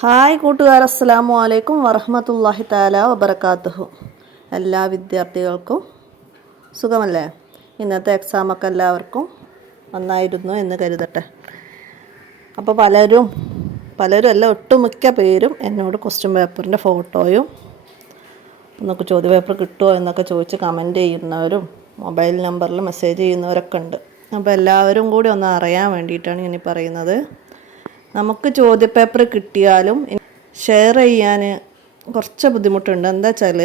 Hi കൂട്ടുകാർ, അസ്സലാമു അലൈക്കും വറഹ്മത്തുള്ളാഹി തആല വബറകാതുഹു. എല്ലാ വിദ്യാർത്ഥികൾക്കും സുഖമല്ലേ? ഇന്നത്തെ എക്സാമൊക്കെ എല്ലാവർക്കും നന്നായിരുന്നു എന്ന് കരുതട്ടെ. അപ്പോൾ പലരും അല്ല, ഒട്ടുമിക്ക പേരും എന്നോട് ക്വസ്റ്റ്യൻ പേപ്പറിൻ്റെ ഫോട്ടോയും നമുക്ക് ചോദ്യപേപ്പർ കിട്ടുമോ എന്നൊക്കെ ചോദിച്ച് കമൻറ്റ് ചെയ്യുന്നവരും മൊബൈൽ നമ്പറിൽ മെസ്സേജ് ചെയ്യുന്നവരൊക്കെ ഉണ്ട്. അപ്പോൾ എല്ലാവരും കൂടി ഒന്ന് അറിയാൻ വേണ്ടിയിട്ടാണ് ഞാൻ പറയുന്നത്. നമുക്ക് ചോദ്യപേപ്പർ കിട്ടിയാലും ഷെയർ ചെയ്യാൻ കുറച്ച് ബുദ്ധിമുട്ടുണ്ട്. എന്താ വെച്ചാൽ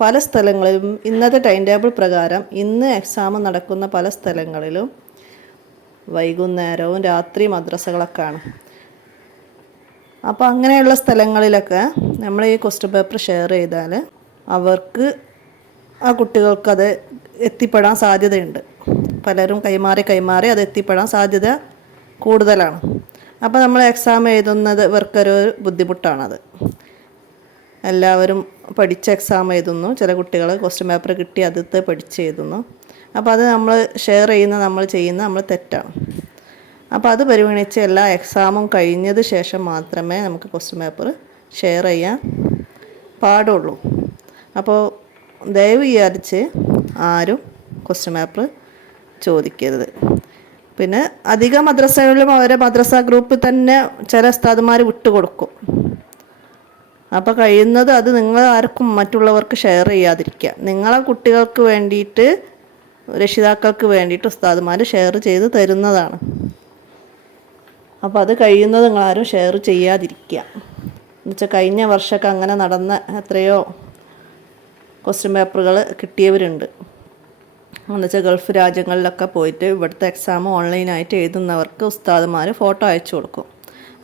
പല സ്ഥലങ്ങളിലും ഇന്നത്തെ ടൈം ടേബിൾ പ്രകാരം ഇന്ന് എക്സാം നടക്കുന്ന പല സ്ഥലങ്ങളിലും വൈകുന്നേരവും രാത്രി മദ്രസകളൊക്കെയാണ്. അപ്പോൾ അങ്ങനെയുള്ള സ്ഥലങ്ങളിലൊക്കെ നമ്മൾ ഈ ക്വസ്റ്റ്യൻ പേപ്പർ ഷെയർ ചെയ്താൽ അവർക്ക് ആ കുട്ടികൾക്കത് എത്തിപ്പെടാൻ സാധ്യതയുണ്ട്. പലരും കൈമാറി അത് എത്തിപ്പെടാൻ സാധ്യത കൂടുതലാണ്. അപ്പോൾ നമ്മൾ എക്സാം എഴുതുന്നത് ഇവർക്കൊരു ബുദ്ധിമുട്ടാണത്. എല്ലാവരും പഠിച്ച എക്സാം എഴുതുന്നു, ചില കുട്ടികൾ ക്വസ്റ്റ്യൻ പേപ്പർ കിട്ടി അത് പഠിച്ച് എഴുതുന്നു. അപ്പോൾ അത് നമ്മൾ ഷെയർ ചെയ്യുന്ന നമ്മൾ തെറ്റാണ്. അപ്പോൾ അത് പരിഗണിച്ച് എല്ലാ എക്സാമും കഴിഞ്ഞത് ശേഷം മാത്രമേ നമുക്ക് ക്വസ്റ്റ്യൻ പേപ്പർ ഷെയർ ചെയ്യാൻ പാടുള്ളൂ. അപ്പോൾ ദയവ് വിചാരിച്ച് ആരും ക്വസ്റ്റ്യൻ പേപ്പർ ചോദിക്കരുത്. പിന്നെ അധിക മദ്രസകളിലും അവരെ മദ്രസ ഗ്രൂപ്പിൽ തന്നെ ചില ഉസ്താദുമാർ വിട്ടുകൊടുക്കും. അപ്പോൾ കഴിയുന്നത് അത് നിങ്ങൾ ആർക്കും മറ്റുള്ളവർക്ക് ഷെയർ ചെയ്യാതിരിക്കുക. നിങ്ങളെ കുട്ടികൾക്ക് വേണ്ടിയിട്ട്, രക്ഷിതാക്കൾക്ക് വേണ്ടിയിട്ട് ഉസ്താദുമാർ ഷെയർ ചെയ്ത് തരുന്നതാണ്. അപ്പോൾ അത് കഴിയുന്നത് നിങ്ങളാരും ഷെയർ ചെയ്യാതിരിക്കുക. എന്നുവെച്ചാൽ കഴിഞ്ഞ വർഷമൊക്കെ അങ്ങനെ നടന്ന എത്രയോ ക്വസ്റ്റ്യൻ പേപ്പറുകൾ കിട്ടിയവരുണ്ട്. എന്നുവെച്ചാൽ ഗൾഫ് രാജ്യങ്ങളിലൊക്കെ പോയിട്ട് ഇവിടുത്തെ എക്സാം ഓൺലൈനായിട്ട് എഴുതുന്നവർക്ക് ഉസ്താദുമാർ ഫോട്ടോ അയച്ചു കൊടുക്കും.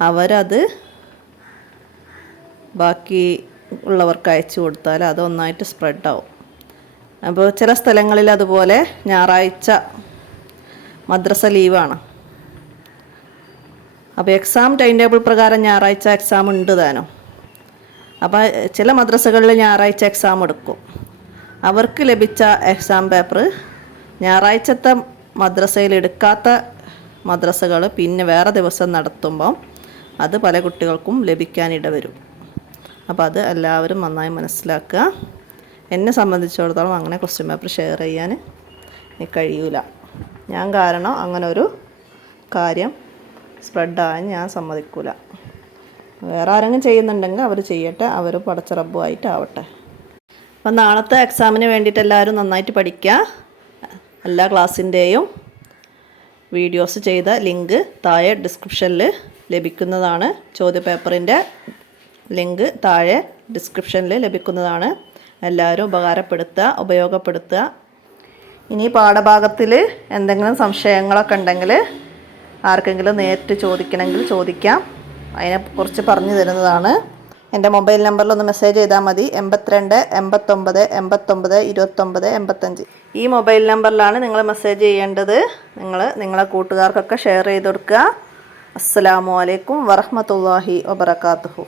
അവരത് ബാക്കി ഉള്ളവർക്ക് അയച്ചു കൊടുത്താൽ അത് ഒന്നായിട്ട് സ്പ്രെഡാവും. അപ്പോൾ ചില സ്ഥലങ്ങളിൽ അതുപോലെ ഞായറാഴ്ച മദ്രസ ലീവാണ്. അപ്പോൾ എക്സാം ടൈം ടേബിൾ പ്രകാരം ഞായറാഴ്ച എക്സാം ഉണ്ട് താനും. അപ്പോൾ ചില മദ്രസകളിൽ ഞായറാഴ്ച എക്സാം എടുക്കും. അവർക്ക് ലഭിച്ച എക്സാം പേപ്പർ ഞായറാഴ്ചത്തെ മദ്രസയിൽ എടുക്കാത്ത മദ്രസകൾ പിന്നെ വേറെ ദിവസം നടത്തുമ്പം അത് പല കുട്ടികൾക്കും ലഭിക്കാനിട വരും. അപ്പോൾ അത് എല്ലാവരും നന്നായി മനസ്സിലാക്കുക. എന്നെ സംബന്ധിച്ചിടത്തോളം അങ്ങനെ ക്വസ്റ്റ്യൻ പേപ്പർ ഷെയർ ചെയ്യാൻ കഴിയൂല. ഞാൻ കാരണം അങ്ങനെ ഒരു കാര്യം സ്പ്രെഡാകാൻ ഞാൻ സമ്മതിക്കില്ല. വേറെ ആരെങ്കിലും ചെയ്യുന്നുണ്ടെങ്കിൽ അവർ ചെയ്യട്ടെ, അവർ പടച്ച റബ്ബുമായിട്ട് ആവട്ടെ. അപ്പം നാളത്തെ എക്സാമിന് വേണ്ടിയിട്ട് എല്ലാവരും നന്നായിട്ട് പഠിക്കുക. എല്ലാ ക്ലാസ്സിൻ്റെയും വീഡിയോസ് ചെയ്ത ലിങ്ക് താഴെ ഡിസ്ക്രിപ്ഷനിൽ ലഭിക്കുന്നതാണ്. ചോദ്യപേപ്പറിൻ്റെ ലിങ്ക് താഴെ ഡിസ്ക്രിപ്ഷനിൽ ലഭിക്കുന്നതാണ്. എല്ലാവരും ഉപയോഗപ്പെടുത്തുക. ഇനി പാഠഭാഗത്തിൽ എന്തെങ്കിലും സംശയങ്ങളൊക്കെ ഉണ്ടെങ്കിൽ ആർക്കെങ്കിലും നേരിട്ട് ചോദിക്കണമെങ്കിൽ ചോദിക്കാം. അതിനെക്കുറിച്ച് പറഞ്ഞു തരുന്നതാണ്. എൻ്റെ മൊബൈൽ നമ്പറിലൊന്ന് മെസ്സേജ് ചെയ്താൽ മതി. 82 89 89 29 85. ഈ മൊബൈൽ നമ്പറിലാണ് നിങ്ങൾ മെസ്സേജ് ചെയ്യേണ്ടത്. നിങ്ങളെ കൂട്ടുകാർക്കൊക്കെ ഷെയർ ചെയ്ത് കൊടുക്കുക. അസ്സലാമു അലൈക്കും വറഹ്മത്തുള്ളാഹി വബറകാതുഹു.